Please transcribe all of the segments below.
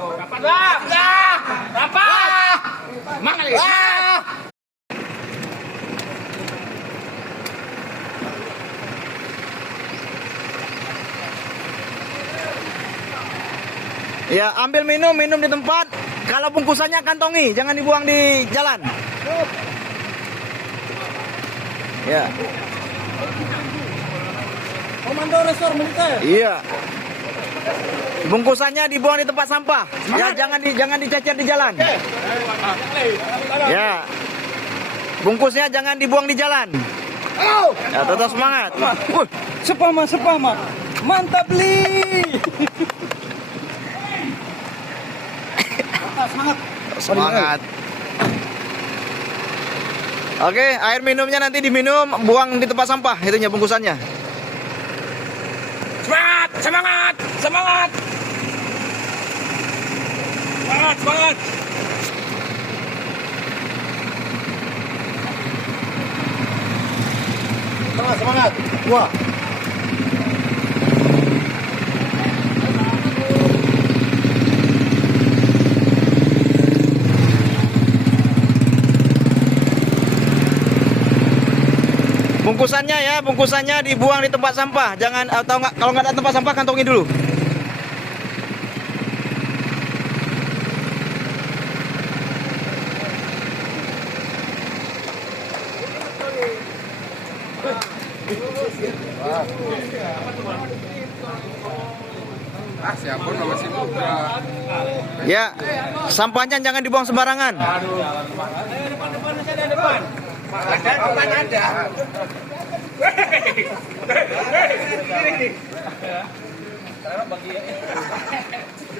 Rapat bang! Rapat! Mangal ya? Ya, ambil minum di tempat. Kalau bungkusannya kantongi, jangan dibuang di jalan. Ya. Komando Resor Militer. Iya. Bungkusannya dibuang di tempat sampah. Ya, jangan dicecer di jalan. Ya. Bungkusnya jangan dibuang di jalan. Ya, tetap semangat. Sepama. Mantap li. Semangat. Oke, air minumnya nanti diminum, buang di tempat sampah, itunya bungkusannya. Semangat! Semangat! Semangat! Semangat! Semangat! Semangat. Wah. Bungkusannya dibuang di tempat sampah. Jangan atau nggak, kalau nggak ada tempat sampah kantongi dulu. Siapun masih muda. Ya, sampahnya jangan dibuang sembarangan. Depan. Ada.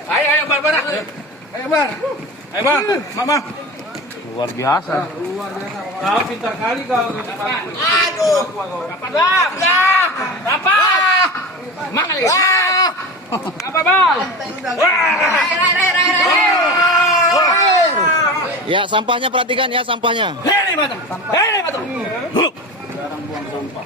Ayo Bar. Ayo Bar, Mama. Luar biasa. Kau pintar kali kau. Aduh. Rapat bang. Rapat. Mangal ya? Apa bang? Ya, sampahnya perhatikan ya, sampahnya. Hei, matang. Jarang buang sampah.